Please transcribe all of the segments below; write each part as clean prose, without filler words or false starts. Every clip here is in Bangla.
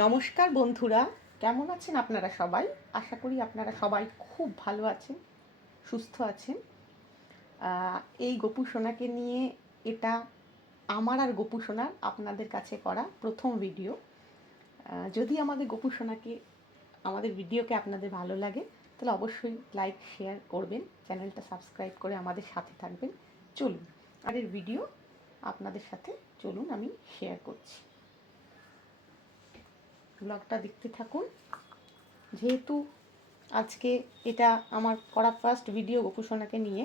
নমস্কার বন্ধুরা, কেমন আছেন আপনারা সবাই? আশা করি আপনারা সবাই খুব ভালো আছেন, সুস্থ আছেন। এই গোপু সোনাকে নিয়ে এটা আমার আর গোপু সোনার আপনাদের কাছে করা প্রথম ভিডিও। যদি আমাদের গোপু সোনাকে, আমাদের ভিডিওকে আপনাদের ভালো লাগে তাহলে অবশ্যই লাইক শেয়ার করবেন, চ্যানেলটা সাবস্ক্রাইব করে আমাদের সাথে থাকবেন। চলুন আর এর ভিডিও আপনাদের সাথে চলুন আমি শেয়ার করছি। ব্লগটা দেখতে থাকুন। যেহেতু আজকে এটা আমার করা ফার্স্ট ভিডিও গোপু সোনাকে নিয়ে,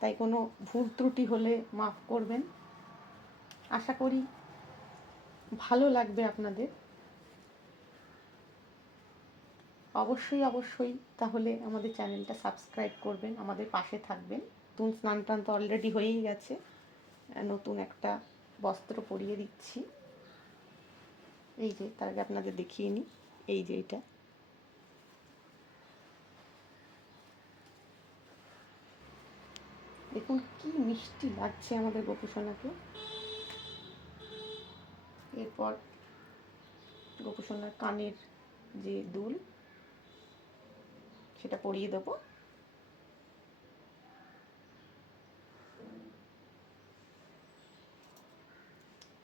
তাই কোনো ভুল ত্রুটি হলে মাফ করবেন। আশা করি ভালো লাগবে আপনাদের। অবশ্যই তাহলে আমাদের চ্যানেলটা সাবস্ক্রাইব করবেন, আমাদের পাশে থাকবেন। নতুন স্নান টান তো অলরেডি হয়েই গেছে, নতুন একটা বস্ত্র পরিয়ে দিচ্ছি। এই যে, তার আগে আপনাদের দেখিয়ে নিই। এই যে এটা দেখুন কি মিষ্টি লাগছে আমাদের গোপু সোনাকে। এরপর গোপু সোনার কানের যে দুল সেটা পরিয়ে দেবো।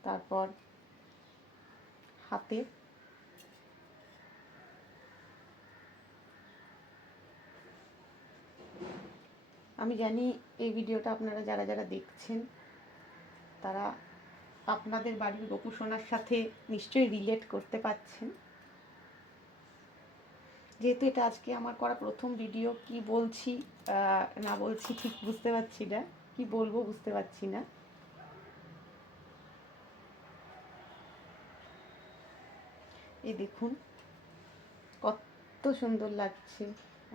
তারপর হাতে আমি জানি এই ভিডিওটা আপনারা যারা যারা দেখছেন তারা আপনাদের বাড়ির গোপু সোনার সাথে নিশ্চয়ই রিলেট করতে পারছেন। যেহেতু এটা আজকে আমার করা প্রথম ভিডিও, কি বলছি না বলছি ঠিক বুঝতে পারছি না, কি বলবো বুঝতে পারছি না। এই দেখুন কত সুন্দর লাগছে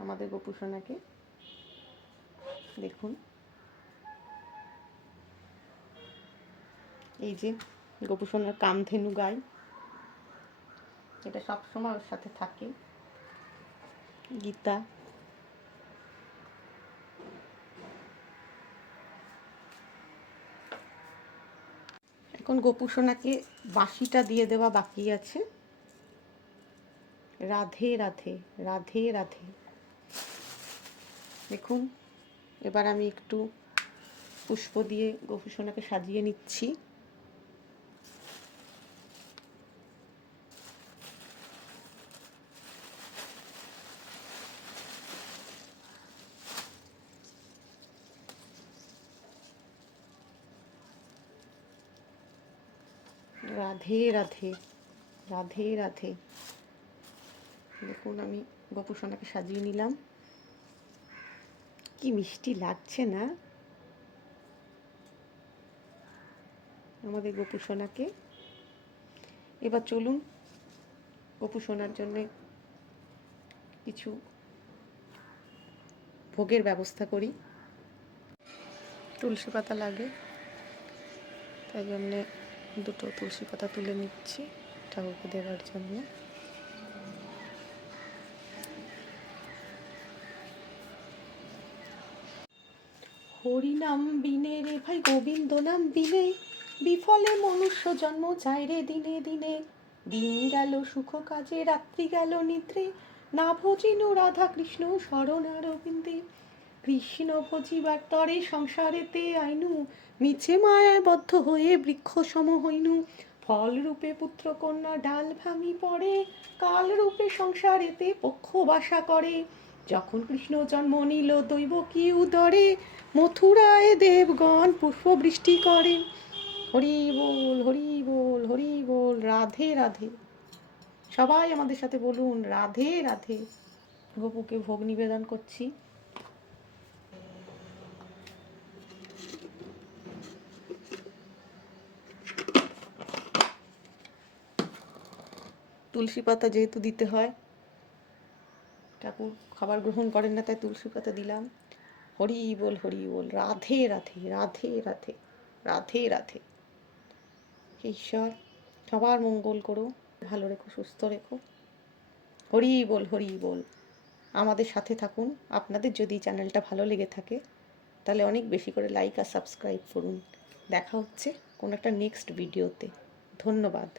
আমাদের গোপু সোনাকে। দেখুন এই যে গোপু সোনার কামধেনু গাই, এটা সবসময় ওর সাথে থাকে। গীতা, এখন গোপু সোনাকে বাঁশিটা দিয়ে দেওয়া বাকি আছে। রাধে রাধে রাধে রাধে। দেখুন এবার আমি একটু পুষ্প দিয়ে গোপু সোনাকে সাজিয়ে নিচ্ছি। রাধে রাধে রাধে রাধে। দেখুন আমি গোপু সোনাকে সাজিয়ে নিলাম। কি মিষ্টি লাগছে না আমাদের গোপু সোনাকে। এবার চলুন গোপু সোনার জন্য কিছু ভোগের ব্যবস্থা করি। তুলসী পাতা লাগে, তাই জন্যে দুটো তুলসী পাতা তুলে নিচ্ছি ঠাকুরকে দেওয়ার জন্য। হরি নাম বিনে রে ভাই, গোবিন্দ নাম বিনে বিফলে মনুষ্য জন্ম যায় রে দিনে দিনে। দিন গেল সুখ কাজে, রাত্রি গেল নিদ্রে, না ভজিনু রাধা কৃষ্ণ শরণারবিন্দে। কৃষ্ণ ভজিবার তরে সংসারেতে আইনু, মিছে মায়ায় বদ্ধ হয়ে বৃক্ষ সম হইনু। ফল রূপে পুত্র কন্যা ডাল ভাঙি পড়ে, কাল রূপে সংসারেতে পক্ষ বাসা করে। যখন কৃষ্ণ জন্ম নিল দৈব কি উদরে, মথুরায় দেবগণ পুষ্পবৃষ্টি করে। হরি বল হরি বল হরি বল, রাধে রাধে। সবাই আমাদের সাথে বলুন রাধে রাধে। গোপুকে ভোগ নিবেদন করছি। তুলসী পাতা যেহেতু দিতে হয়, ঠাকুর খাবার গ্রহণ করেন না, তাই তুলসী পাতা দিলাম। হরি বল রাধে রাধে রাধে রাধে রাধে রাধে। ঈশ্বর সবার মঙ্গল করো, ভালো রেখো, সুস্থ রেখো। হরি বল। আমাদের সাথে থাকুন। আপনাদের যদি চ্যানেলটা ভালো লেগে থাকে তাহলে অনেক বেশি করে লাইক আর সাবস্ক্রাইব করুন। দেখা হচ্ছে কোনো একটা নেক্সট ভিডিওতে। ধন্যবাদ।